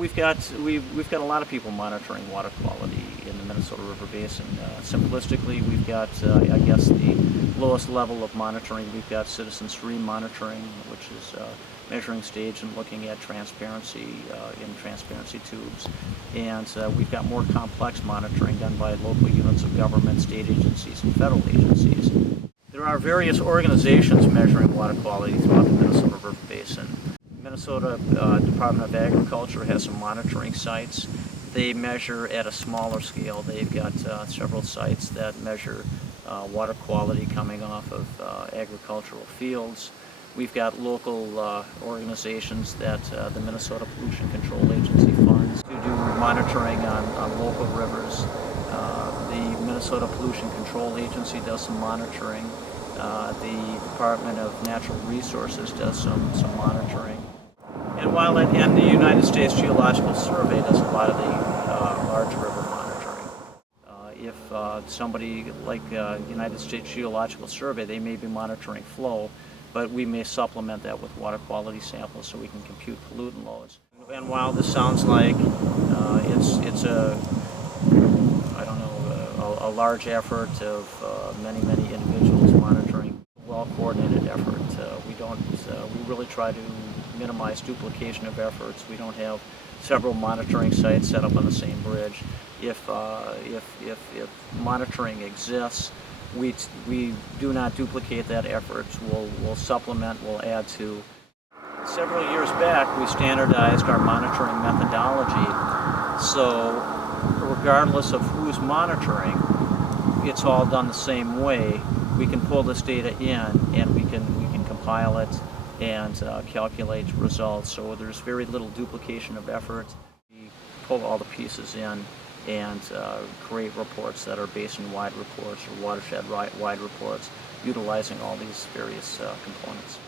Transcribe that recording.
we've got a lot of people monitoring water quality in the Minnesota River Basin. Simplistically, we've got I guess the lowest level of monitoring. We've got citizen stream monitoring, which is measuring stage and looking at transparency in transparency tubes. And we've got more complex monitoring done by local units of government, state agencies, and federal agencies. There are various organizations measuring water quality throughout the Minnesota River Basin. Minnesota Department of Agriculture has some monitoring sites. They measure at a smaller scale. They've got several sites that measure water quality coming off of agricultural fields. We've got local organizations that the Minnesota Pollution Control Agency funds to do monitoring on local rivers. The Minnesota Pollution Control Agency does some monitoring. The Department of Natural Resources does some monitoring. And and the United States Geological Survey does a lot of the large river monitoring. If somebody like United States Geological Survey, they may be monitoring flow, but we may supplement that with water quality samples so we can compute pollutant loads. And while this sounds like it's a large effort of many individuals monitoring, well-coordinated effort. We really try to minimize duplication of efforts. We don't have several monitoring sites set up on the same bridge. If monitoring exists, we do not duplicate that effort. We'll supplement, we'll add to. Several years back, we standardized our monitoring methodology, so regardless of who's monitoring, it's all done the same way. We can pull this data in and we can compile it and calculate results. So there's very little duplication of effort. We pull all the pieces in and create reports that are basin-wide reports or watershed-wide reports, utilizing all these various components.